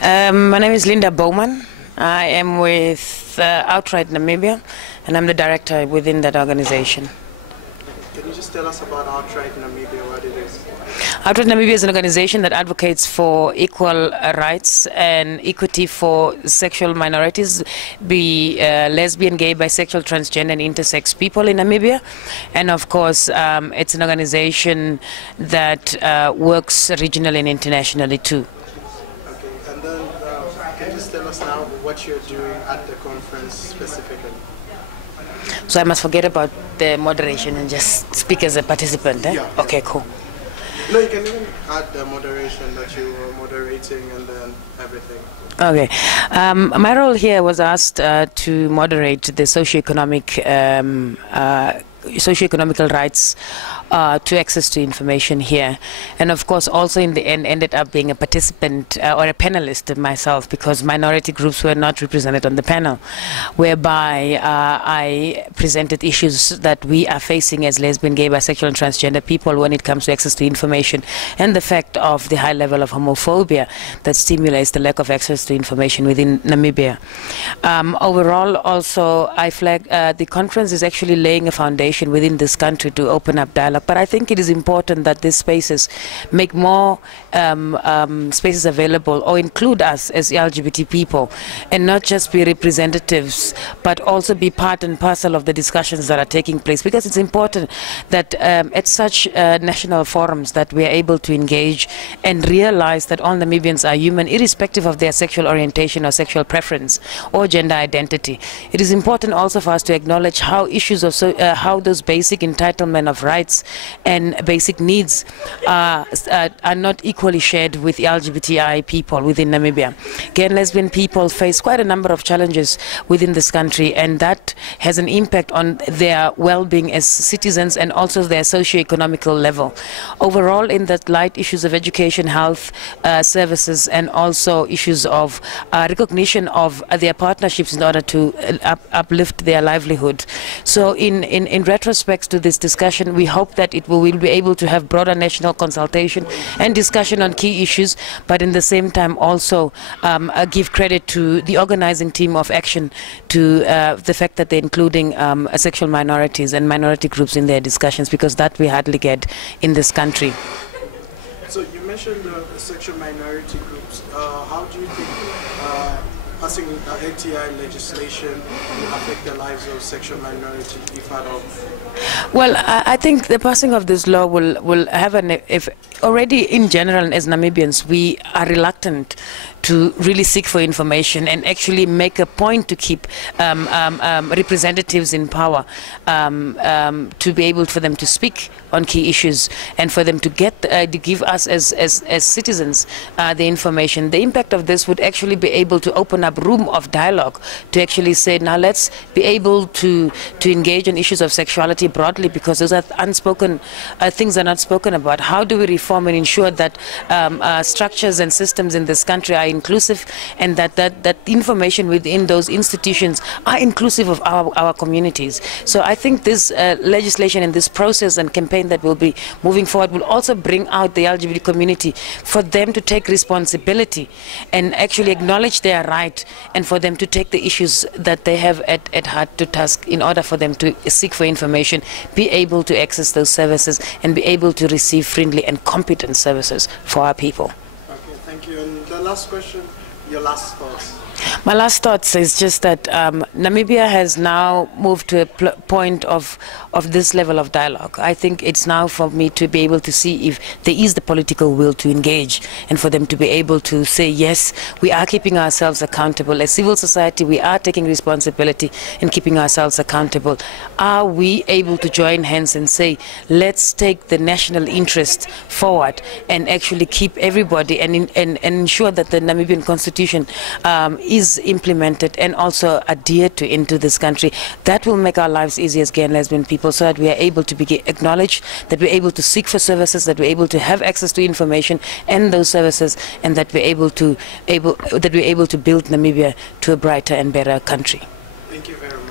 My name is Linda Bowman. I am with Outright Namibia, and I'm the director within that organization. Can you just tell us about Outright Namibia, what it is? Outright Namibia is an organization that advocates for equal rights and equity for sexual minorities, be lesbian, gay, bisexual, transgender, and intersex people in Namibia. And of course, it's an organization that works regionally and internationally too. Okay, and then can you just tell us now what you're doing at the conference specifically? So I must forget about the moderation and just speak as a participant, eh? Yeah. Okay, cool. No, you can even add the moderation that you were moderating and then everything. Okay. My role here was asked to moderate the socioeconomical rights to access to information here, and of course also in the end ended up being a participant or a panelist myself, because minority groups were not represented on the panel, whereby I presented issues that we are facing as lesbian, gay, bisexual and transgender people when it comes to access to information, and the fact of the high level of homophobia that stimulates the lack of access to information within Namibia. Overall also I flag the conference is actually laying a foundation within this country to open up dialogue. But I think it is important that these spaces make more spaces available, or include us as LGBT people, and not just be representatives, but also be part and parcel of the discussions that are taking place. Because it's important that at such national forums that we are able to engage and realize that all Namibians are human, irrespective of their sexual orientation or sexual preference or gender identity. It is important also for us to acknowledge how issues of how those basic entitlement of rights and basic needs are not equally shared with LGBTI people within Namibia. Gay and lesbian people face quite a number of challenges within this country, and that has an impact on their well-being as citizens and also their socio-economical level. Overall, in that light, issues of education, health services, and also issues of recognition of their partnerships in order to uplift their livelihood. So in retrospect to this discussion, we hope that we will be able to have broader national consultation and discussion on key issues, but in the same time also give credit to the organizing team of Action to the fact that they're including sexual minorities and minority groups in their discussions, because that we hardly get in this country. So you mentioned the sexual minority groups. How do you think passing ATI legislation will affect the lives of sexual minority, if at all? Well, I think the passing of this law will have if already in general as Namibians we are reluctant to really seek for information and actually make a point to keep representatives in power to be able for them to speak on key issues and for them to get to give us as citizens the information. The impact of this would actually be able to open up room of dialogue to actually say, now let's be able to engage on issues of sexuality broadly, because those are unspoken things are not spoken about. How do we reform and ensure that structures and systems in this country are inclusive, and that information within those institutions are inclusive of our communities? So I think this legislation and this process and campaign that will be moving forward will also bring out the LGBT community, for them to take responsibility and actually acknowledge their right, and for them to take the issues that they have at heart to task in order for them to seek for information, be able to access those services, and be able to receive friendly and competent services for our people. Okay, thank you. And the last question, your last thoughts. My last thoughts is just that Namibia has now moved to a point of this level of dialogue. I think it's now for me to be able to see if there is the political will to engage, and for them to be able to say, yes, we are keeping ourselves accountable. As civil society, we are taking responsibility and keeping ourselves accountable. Are we able to join hands and say, let's take the national interest forward and actually keep everybody and ensure that the Namibian constitution is implemented and also adhered to into this country? That will make our lives easier as gay and lesbian people, so that we are able to be acknowledged, that we're able to seek for services, that we're able to have access to information and those services, and that we're able to build Namibia to a brighter and better country. Thank you very much.